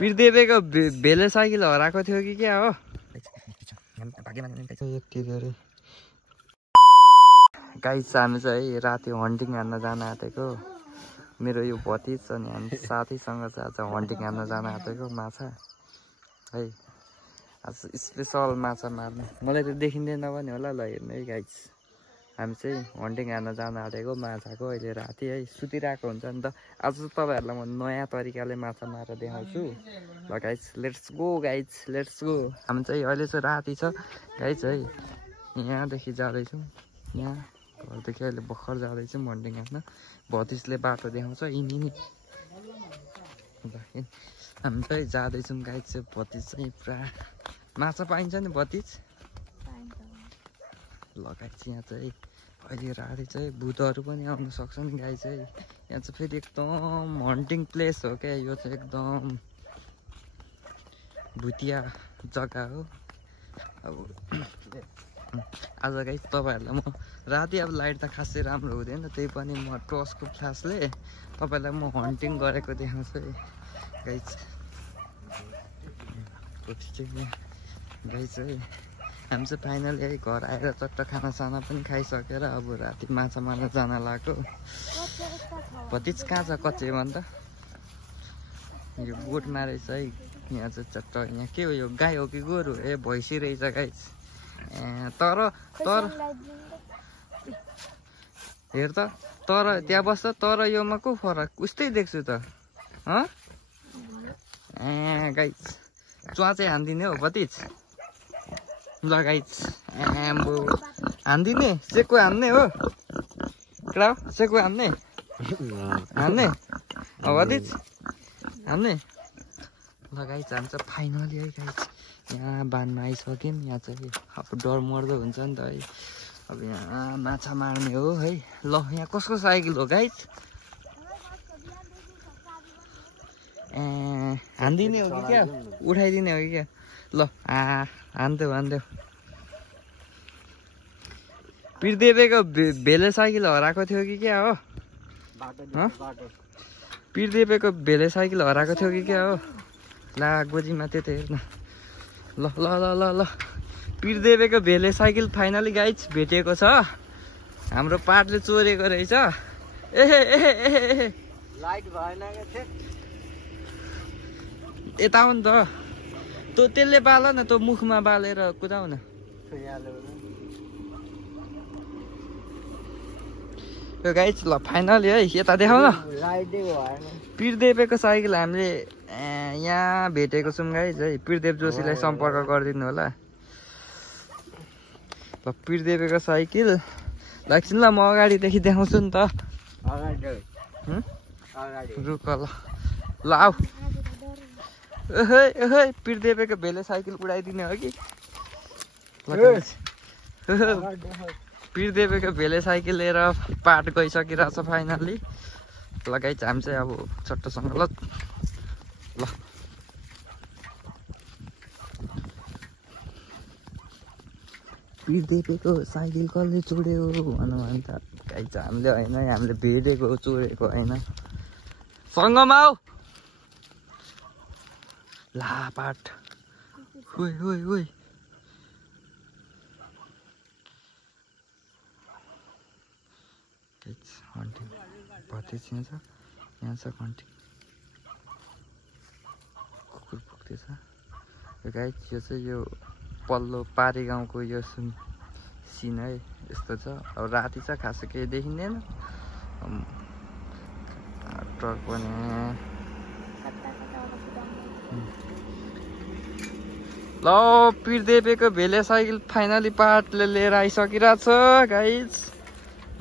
पिरदेवेको भेले साइकल हराएको थियो कि क्या हो गाइस हामी चाहिँ राति हन्टिङ हान्न जान आँटेको मेरो यो भतिज अनि हामी साथीसँग चाहिँ आज हन्टिङ हान्न जान आँटेको माछा है आज स्पेसल माछा मार्ने मलाई त देखिँदैन पनि होला ल हेर्नु है गाइस हामी चाहिँ हन्टिङ हान्न जान आँटेको माछाको अहिले राति है सुतिरहेको हुन्छ नि त आज तपाईँहरूलाई म नयाँ तरिकाले माछा मारेर देखाउँछु ल गाइस लेट्स गो हामी चाहिँ अहिले चाहिँ राति छ गाइस है यहाँदेखि जाँदैछौँ यहाँ घरदेखि अहिले भर्खर जाँदैछौँ हन्टिङ हान्न भतिजले बाटो देखाउँछ यिनी हामी चाहिँ जाँदैछौँ गाइस चाहिँ भतिज चाहिँ पुरा माछा पाइन्छ नि भतिज लगाइन्छ यहाँ चाहिँ अहिले राति चाहिँ भूतहरू पनि आउन सक्छ नि गाई चाहिँ यहाँ चाहिँ फेरि एकदम हन्टिङ प्लेस हो क्या यो चाहिँ एकदम भुतिया जग्गा हो अब आज गाई तपाईँहरूलाई म राति अब लाइट त खासै राम्रो हुँदैन त्यही पनि म टर्चको फ्ल्यासले तपाईँलाई म हन्टिङ गरेको देखाउँछु है गाई चाहिँ हामी चाहिँ फाइनली है घर आएर चट्ट खानासाना पनि खाइसकेर अब राति माछा मार्न जान लाग्यो भतिज कहाँ छ कच्चे भन्छ यो गोठ मारेछ है यहाँ चाहिँ चट्ट यहाँ के हो यो गाई हो कि गोरु ए भैँसी रहेछ गाई तर हेर त तर त्यहाँ बस्छ तर योमा को फरक उस्तै देख्छु त गाई चुवा चाहिँ हानिदिने हो भतिज लगाइछ आम्बो हान्दिने सेको हान्ने हो क्रा सेको हान्ने भतिज हान्ने लगाइछ हान्छ फाइनली है गाइज यहाँ बाँध्न आइसक्यौँ यहाँ चाहिँ अब डर मर्दो हुन्छ नि त है अब यहाँ माछा मार्ने हो है ल यहाँ कसको साइकल हो गाइज हान्दिने हो कि क्या उठाइदिने हो कि क्या ल हान्देऊ पिरदेवेको भेले साइकल हराएको थियो कि क्या हो पिरदेवेको भेले साइकल हराएको थियो कि क्या हो ला गोजीमा त्यो त हेर्न ल ल ल ल ल पिरदेवेको भेले साइकल फाइनली गाइज भेटेको छ हाम्रो पाठले चोरेको रहेछ लाइट भएन यता आउ नि त तँ त्यसले बाल न तँ मुखमा बालेर कुदाउ न यो गाइज ल फाइनली है यता देखाउ न पिरदेवेको साइकल हामीले यहाँ भेटेको छौँ गाइज है पिरदेव जोशीलाई सम्पर्क गरिदिनु होला ल पिरदेवेको साइकल लाग्छ ल म अगाडिदेखि देखाउँछु नि त रुक ल आऊ ओहे पिरदेवेको भेले साइकल उडाइदिने हो कि पिरदेवेको भेले साइकल लिएर पाठ गइसकिरहेछ फाइनली लगाइछ हामी चाहिँ अब चट्टसँग ल पिरदेवेको साइकल कसले चोर्यो भनौँ अन्त गाइछ हामीले होइन हामीले भेटेको चोरेको होइन सङ्गमा आऊ ला पाठ ओइ हन्टिङ भतिज यहाँ छ हन्टिङ कुकुर पुग्दैछ गाइस यो चाहिँ यो पल्लो पारी गाउँको यो सिन है यस्तो छ अब राति छ खासै केही देखिँदैन ट्रक पनि ल पिरदेवेको भेले साइकल फाइनली पाठले लिएर आइसकिरहेछ गाइज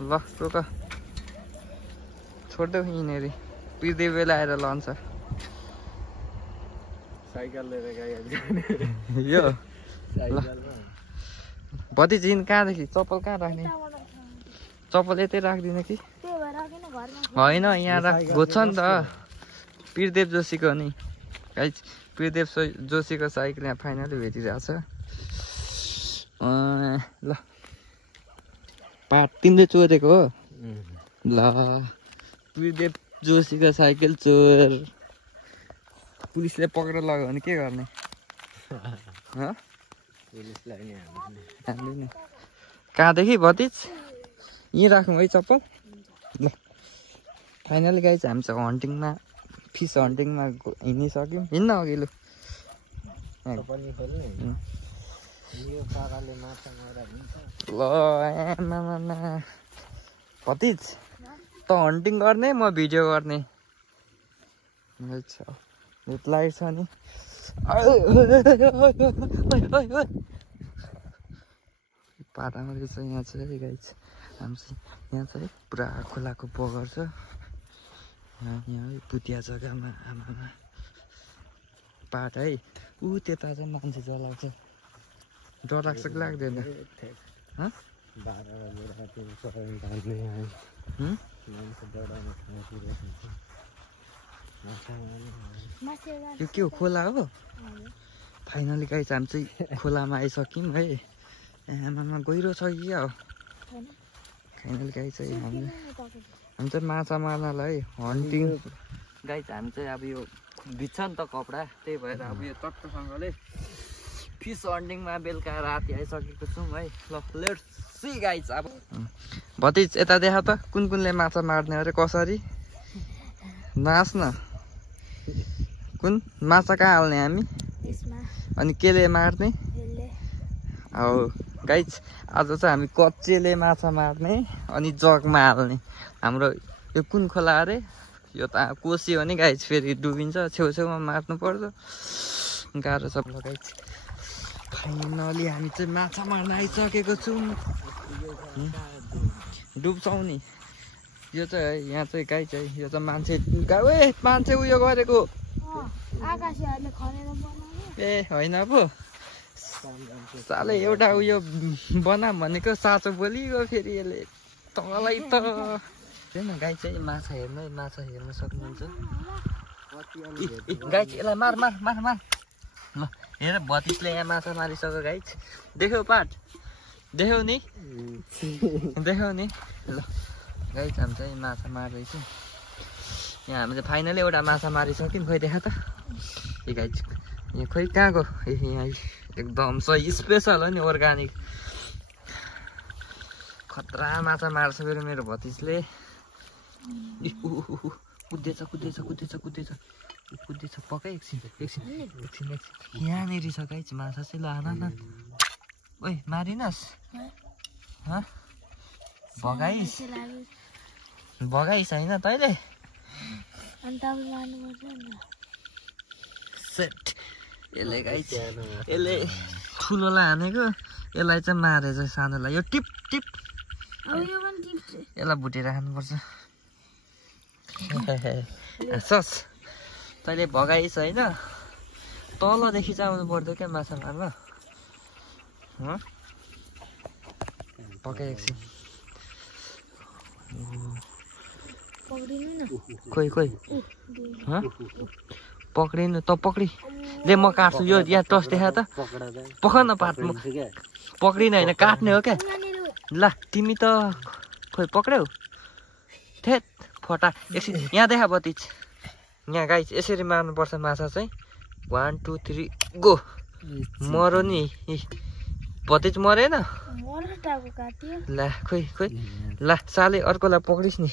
ल रोक छोड्देऊ यिनीहरू पिरदेवेले आएर लन्छ साइकल लिएर यो ल भतिज हिँड कहाँदेखि चप्पल कहाँ राख्ने चप्पल यतै राख्दिनँ कि होइन यहाँ राखेको छ नि त पिरदेव जोशीको नि गाइज पिरदेव जोशीको साइकल यहाँ फाइनली भेटिरहेछ ल पाठ तिमीले चोरेको हो ल पिरदेव जोशीको साइकल चोर पुलिसले पक्रेर लग्यो भने के गर्ने पुलिसलाई नि हाल्नु नि कहाँदेखि भतिज यहीँ राखौँ है चप्पल ल फाइनली गाइज हामी चाहिँ हन्टिङमा फिस हन्टिङमा हिँडिसक्यौँ हिँड्न अघि लु पनि खोल्ने यो पाराले माछा मारा हुन्छ ल आमामा भतिज त हन्टिङ गर्ने म भिडियो गर्ने भूत लागेको छ नि पारामा रहेछ यहाँ चाहिँ गाइज हामी चाहिँ यहाँ चाहिँ पुरा खोलाको बगर छ यहाँ भुतिया जग्गामा आमामा पाट है ऊ त्यता चाहिँ मान्छे जलाउँछ डर लाग्छ कि लाग्दैन यो के हो खोला हो फाइनली गाइस हामी चाहिँ खोलामा आइसक्यौँ है आमामा गहिरो छ कि क्या हो फाइनली गाइस चाहिँ हामी चाहिँ माछा मार्नलाई हन्टिङ गाइस हामी चाहिँ अब यो भिज्छ नि त कपडा त्यही भएर अब यो टक्कसँगले फिस हन्टिङमा बेलुका राति आइसकेको छौँ है ल लेट्स सी गाइस अब भतिज यता देखा त कुन कुनले माछा मार्ने अरे कसरी नाच न कुन माछा कहाँ हाल्ने हामी अनि केले मार्ने हो गाइस आज चाहिँ हामी कच्चेले माछा मार्ने अनि जगमा हाल्ने हाम्रो यो कुन खोला अरे यो त कोसी हो नि गाइस फेरि डुबिन्छ छेउछेउमा मार्नु पर्छ गाह्रो छ गाइस फाइनली हामी चाहिँ माछा मार्न आइसकेको छौँ डुब्छौँ नि यो चाहिँ यहाँ चाहिँ गाई चाहिँ यो चाहिँ मान्छे उयो गरेको ए होइन पो साले एउटा उयो बनाम भनेको साँचो बोलिगयो फेरि यसले तँलाई त हेर्न गाई चाहिँ माछा हेर्न सक्नुहुन्छ गाई यसलाई मार मार मार मार ल हेर भतिजले यहाँ माछा मारिसक्यो गाई देख्यौ पाठ देख्यौ नि ल गाई हामी चाहिँ माछा मार्दैछौँ यहाँ हामीले फाइनली एउटा माछा मारिसक्यौँ खोइ देखा त ए गाई यहाँ खोइ कहाँको यहाँ एकदम सही स्पेसल हो नि अर्ग्यानिक खतरा माछा मार्छ फेरि मेरो भतिजले कुद्दैछ पक्कै एकछिन यहाँनिर छ गाई माछा चाहिँ ल आन ओइ मारिनस् भगाइस होइन तैँले यसले ठुलोलाई हानेको यसलाई चाहिँ मारेछ सानोलाई यो टिप टिप यसलाई भुटेर खानुपर्छ सस तैँले भगाइस होइन तलदेखि चाहिँ आउनु पर्यो क्या माछा मार्न पक्कै एकछिन खोइ पक्रिनु त पक्री ले म काट्छु यो यहाँ टस देखा त पख न पाट म पक्रिनु होइन काट्ने हो क्या ल तिमी त खोइ पक्र्यौ थेत फटा एकछिन यहाँ देखा भतिज यहाँ गाई यसरी मार्नुपर्छ माछा चाहिँ 1 2 3 गो मरो नि भतिज मरेन ला खोइ ला साले अर्कोलाई पक्रिस् नि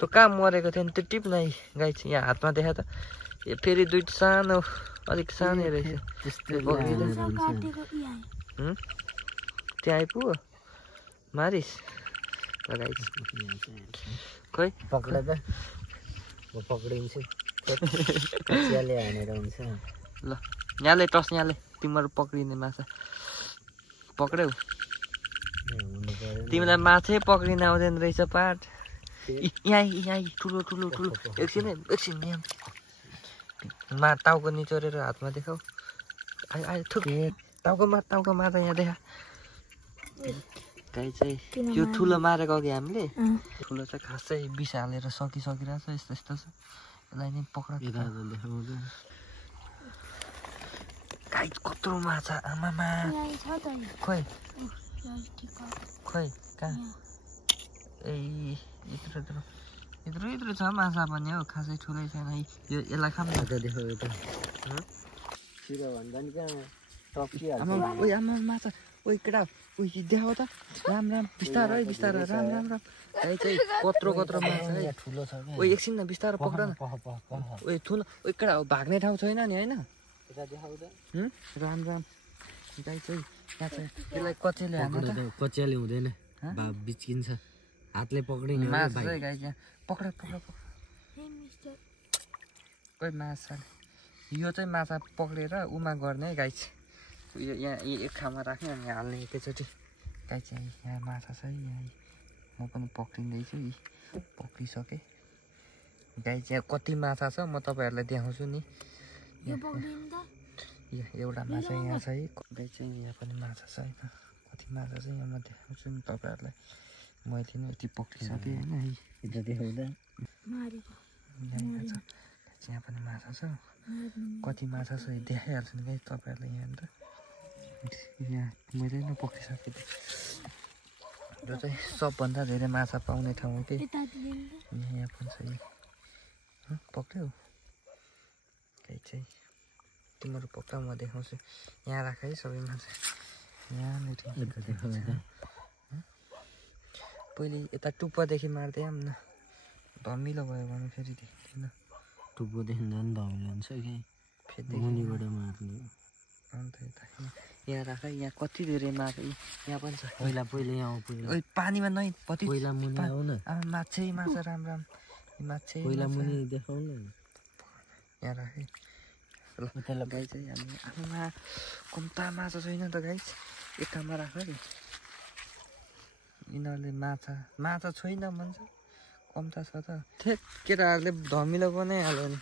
त कहाँ मरेको थियो नि त्यो टिप नै गाई चाहिँ यहाँ हातमा देखा त फेरि दुईटा सानो अलिक सानै रहेछ त्यहाँ आइपुग्यो मारिस लगाइस् खोइ पक्रिन्छ ल यहाँले टस यहाँले तिमीहरू पक्रिने माछा पक्र्यौ तिमीलाई माछै पक्रिन आउँदैन रहेछ पाठ यहाँ ठुलो एकछिन यहाँ टाउको निचोरेर हातमा देखाऊ टाउको मार्दा यहाँ देखा गाई चाहिँ त्यो ठुलो मारेको अघि हामीले ठुलो चाहिँ खासै विष हालेर सकिरहेछ यस्तो छ यसलाई नै पक्रा गाई कत्रो माछा आमामा खोइ कहाँ ए यत्रो यत्रो यत्रो छ माछा पनि हो खासै ठुलै छैन यो यसलाई खाम न देखो यो त छिरो भन्दा नि कहाँ टप्किहाल्छ आमा ओइ आमा माछा ओइ केटा ओइ देखाऊ त राम राम बिस्तारै बिस्तारै राम राम राम गाई चाहिँ कत्रो कत्रो माछा है ठुलो छ क्या ओइ एकछिन न बिस्तारै पक्र न ओइ ठुलो ओइ केटा भाग्ने ठाउँ छैन नि होइन यता देखाउ त राम राम गाई चाहिँ यहाँ चाहिँ यसलाई कचेले हाल्नु त कचियाले हुँदैन बिच्किन्छ हातले पक्रिने माछा चाहिँ गाई यहाँ पक्र पक्र पक्र कोही माछा यो चाहिँ माछा पक्रेर उमा गर्ने है गाई चाहिँ यो यहाँ एक खामा राख्ने अनि हाल्ने एकैचोटि गाई चाहिँ यहाँ माछा छ है यहाँ म पनि पक्रिँदैछु यी पक्रिसकेँ गाई चाहिँ कति माछा छ म तपाईँहरूलाई देखाउँछु नि एउटा माछा यहाँ छ है गाई चाहिँ यहाँ पनि माछा छ है कति माछा छ यहाँ म देखाउँछु नि तपाईँहरूलाई मैले नै यति पक्रिसकेँ होइन है यता देखाउँदा यहाँ पनि माछा छ कति माछा छ देखाइहाल्छु नि गाई तपाईँहरूलाई यहाँ त यहाँ मैले नै पक्रिसकेँ र चाहिँ सबभन्दा धेरै माछा पाउने ठाउँ हो कि यहाँ पनि छ पक्रियो गाई चाहिँ तिमीहरू पक्रा म देखाउँछु यहाँ राख है सबै माछा यहाँनिर पहिले यता टुप्पादेखि मार्दै आऊँ न धमिलो भयो भने फेरि देख्दैन टुप्पोदेखि झन् धमिलो हुन्छ कि फेरि मुनिबाट मार्ने अन्त यता यहाँ राख यहाँ कति धेरै माछा यहाँ पनि छ पहिला पहिला यहाँ आऊ पहिला ओइ पानीमा नै कति पहिला मुनि आऊ न माछै माछा राम राम माछै पहिला मुनि देखाउ न यहाँ राखेँ ल गाई चाहिँ हामी आमा कम्ता माछा छैन त गाई एक ठाउँमा राख नि यिनीहरूले माछा छैन भन्छ कम्ता छ त ठेक केटाहरूले धमिलो बनाइहाल्यो नि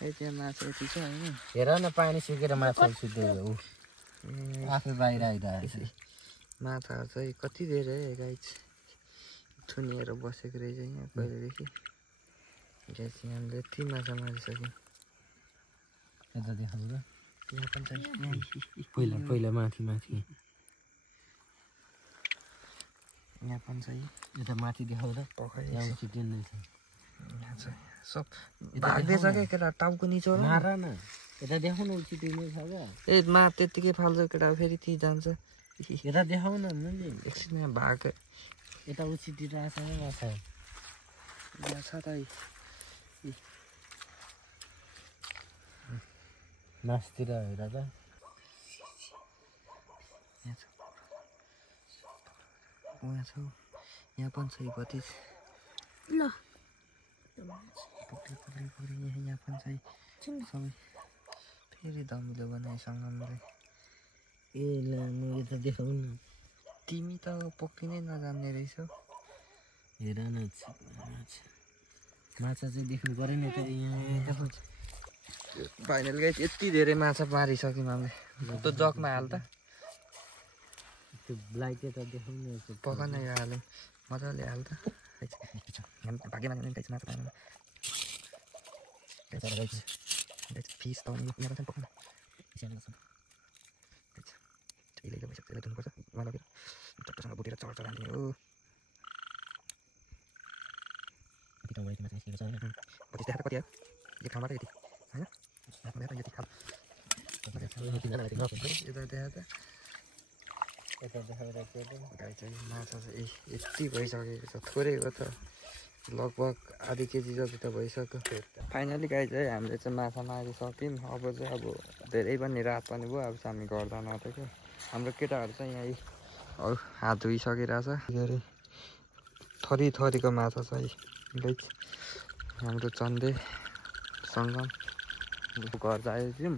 है त्यहाँ माछा यति छ होइन हेर न पानी सुकेर माछा सुत्दै ऊ आफै बाहिर आइरहेछ माछाहरू चाहिँ कति धेरै गाई थुनिएर बसेको रहेछ यहाँ पहिलेदेखि गाई चाहिँ हामीले यति माछा मारिसक्यौँ यता देखाउ र यहाँ पनि छ पहिला पहिला माथि माथि यहाँ पनि छ यता माथि देखाउ र पक्कै यहाँ छिटिँदैछ यहाँ छ सब भाग्दैछ क्या केटा टाउको निचो मार न यता देखाउ न छिटिँदै छ क्या ए त्यत्तिकै फाल्छ केटा फेरि ती जान्छ यता देखाउ न मैले एकछिन यहाँ भाग यता उछिटिरहेछ क्या माछा यहाँ छ त मासतिर हेर त यहाँ छ यहाँ छ यहाँ पनि छ कति ल पक्री यहाँ पनि छ सबै फेरि दमिलो बनाइसँग मैले ए ल म यता देखाउ न तिमी त पक्रिनै नजान्ने रहेछौ हेर न माछा चाहिँ देख्नु पऱ्यो नि त यहाँ फाइनल गाई यति धेरै माछा मारिसक्यौँ हामीले त्यो जगमा हाल त त्यो ब्लाइट यता देखाउ न पकाउन यो हाल्यौँ मजाले हाल त भाग्य माने माछा पाएन फिस त यहाँ पनि पकाउन यसले भइसक्छ यसलाई धुनुपर्छ उहाँ लगेर चट्टसँग बुटेर चढ हाल्ने हो कति देखा त कति आयो यो ठाउँमा त यति होइन यति खाल यता देखा त गाई चाहिँ माछा चाहिँ यति भइसकेको छ थोरै हो त लगभग आधी केजी जति त भइसक्यो फाइनली गाई चाहिँ हामीले चाहिँ माछा मारिसक्यौँ अब चाहिँ अब धेरै पनि रात पनि भयो अब चाहिँ हामी घर जान आँटेको हाम्रो केटाहरू चाहिँ यहाँ हात धोइसकिरहेछ धेरै थरी थरीको माछा छ है गाई हाम्रो चन्दे सङ्गम घर जायौँ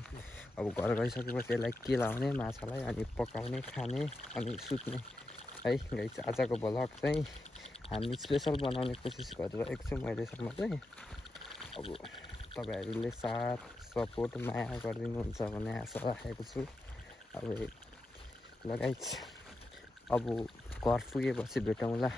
अब घर गइसकेपछि यसलाई केलाउने माछालाई अनि पकाउने खाने अनि सुत्ने है गाई आजको भ्लग चाहिँ हामी स्पेसल बनाउने कोसिस गरिरहेको छौँ अहिलेसम्म चाहिँ अब तपाईँहरूले साथ सपोर्ट माया गरिदिनुहुन्छ भन्ने आशा राखेको छु अब लगाइ अब घर पुगेपछि भेटौँला।